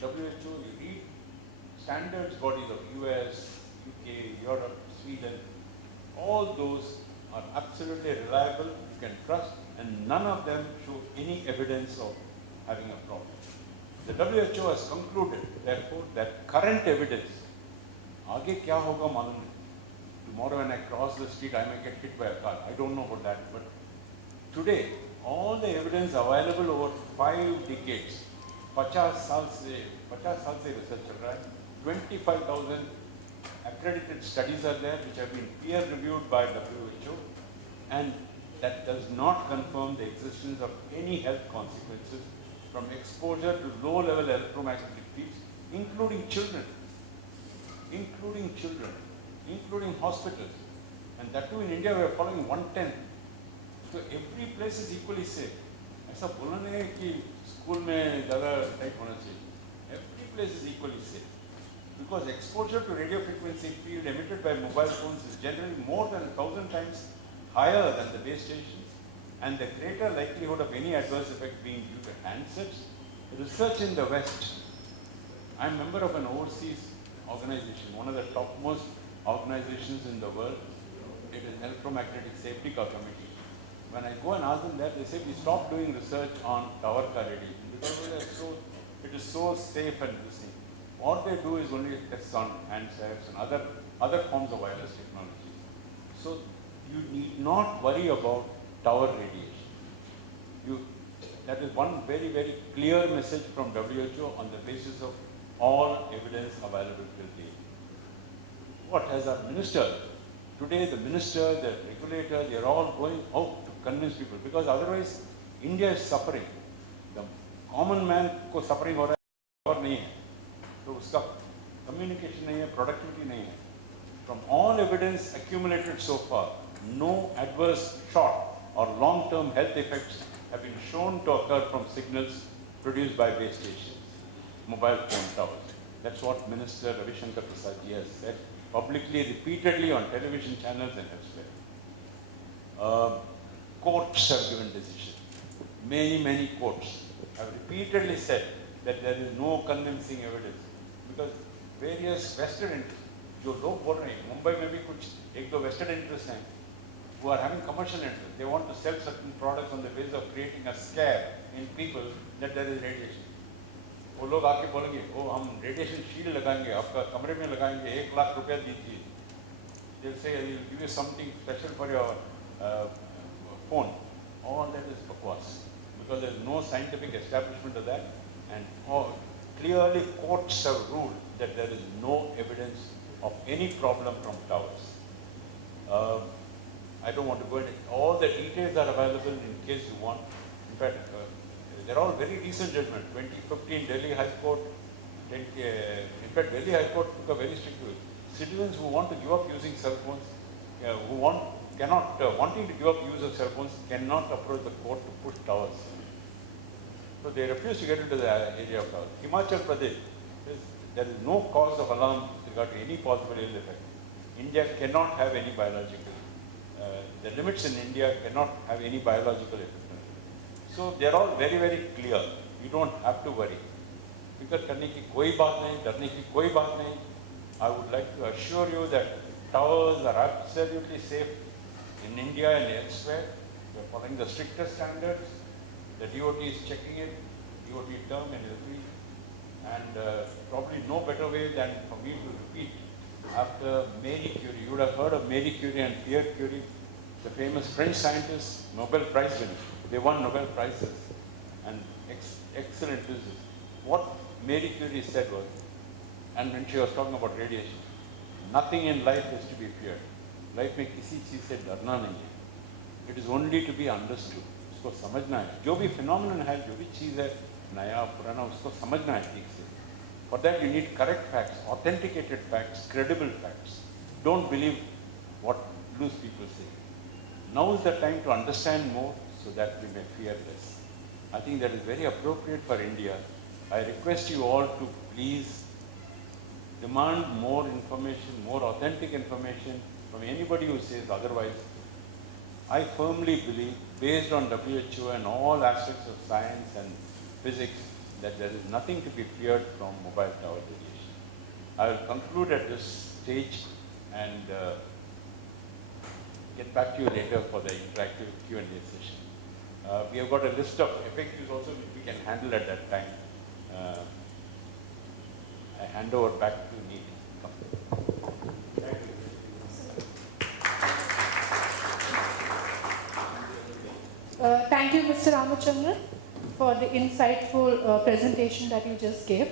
WHO, you read standards bodies of US, UK, Europe, Sweden, all those are absolutely reliable, you can trust, and none of them show any evidence of having a problem. The WHO has concluded, therefore, that current evidence, आगे क्या होगा मालूम नहीं. Tomorrow when I cross the street, I may get hit by a car. I don't know about that. But today, all the evidence available over 5 decades, 50 साल से research चल रहा है, 25,000 accredited studies are there which have been peer reviewed by WHO, and that does not confirm the existence of any health consequences from exposure to low-level electromagnetic fields, including children, including hospitals. And that too in India we are following 110. So every place is equally safe. ऐसा बोलना नहीं है कि school में ज़्यादा tight होना चाहिए. Every place is equally safe. Because exposure to radio frequency field emitted by mobile phones is generally more than 1,000 times higher than the base station, and the greater likelihood of any adverse effect being due to handsets. Research in the West. I am a member of an overseas organization, one of the topmost organizations in the world. It is Electromagnetic Safety Committee. When I go and ask them that, they say we stopped doing research on tower radiation because it is so safe and this thing. What they do is only tests on handsets and other forms of wireless technology. So you need not worry about tower radiation. That is one very, very clear message from WHO on the basis of all evidence available till date. What has our minister? Today the minister, the regulator, they are all going out to convince people, because otherwise India is suffering. The common man को suffering हो रहा है और नहीं है. तो उसका communication नहीं है, productivity नहीं है. From all evidence accumulated so far, no adverse short or long-term health effects have been shown to occur from signals produced by base stations, mobile phone towers. That's what Minister Ravi Shankar Prasad ji has said publicly, repeatedly on television channels and elsewhere. Courts have given decisions. Many courts have repeatedly said that there is no convincing evidence, because various vested interests, जो लोग बोल रहे हैं, मुंबई में भी कुछ एक दो vested interests हैं, who are having commercial interest. They want to sell certain products on the basis of creating a scare in people that there is radiation. वो लोग आके बोलेंगे, ओ हम रेडिएशन शील्ड लगाएंगे, आपका कमरे में लगाएंगे, 1 लाख रुपया दीजिए. They'll say, we'll give you something special for your phone. All that is bakwas, because there is no scientific establishment of that, and clearly courts have ruled that there is no evidence of any problem from towers. I don't want to go into all the details are available in case you want. In fact, they're all very recent judgment. 2015 Delhi High Court. In fact, Delhi High Court took a very strict rule. Citizens who want to give up using cell phones, wanting to give up use of cell phones, cannot approach the court to push towers. So they refuse to get into the area of towers. Himachal Pradesh, there is no cause of alarm with regard to any possible ill effect. India cannot have any biological. The limits in India cannot have any biological effect. So they are all very, very clear. You don't have to worry. फिकर करने की कोई बात नहीं, डरने की कोई बात नहीं. I would like to assure you that towers are absolutely safe in India and elsewhere. We are following the strictest standards. The DOT is checking it, DOT term and every, and probably no better way than for me to repeat after Marie Curie. You would have heard of Marie Curie and Pierre Curie, the famous French scientists, Nobel Prize winners. They won Nobel Prizes and excellent physicists. What Marie Curie said was, and when she was talking about radiation, nothing in life is to be feared. Life में किसी चीज़ से डरना नहीं है. It is only to be understood. उसको समझना है. जो भी phenomenon है, जो भी चीज़ है, नया पुराना, उसको समझना है ठीक से. For that you need correct facts, authenticated facts, credible facts. Don't believe what loose people say. Now is the time to understand more so that we may fear less. I think that is very appropriate for India. I request you all to please demand more information, more authentic information from anybody who says otherwise. I firmly believe, based on WHO and all aspects of science and physics, that there is nothing to be feared from mobile tower radiation. I will conclude at this stage and get back to you later for the interactive Q&A session. We have got a list of FAQs also which we can handle at that time. I hand over back to Neil. Thank you, Mr. Ramachandran, for the insightful presentation that you just gave.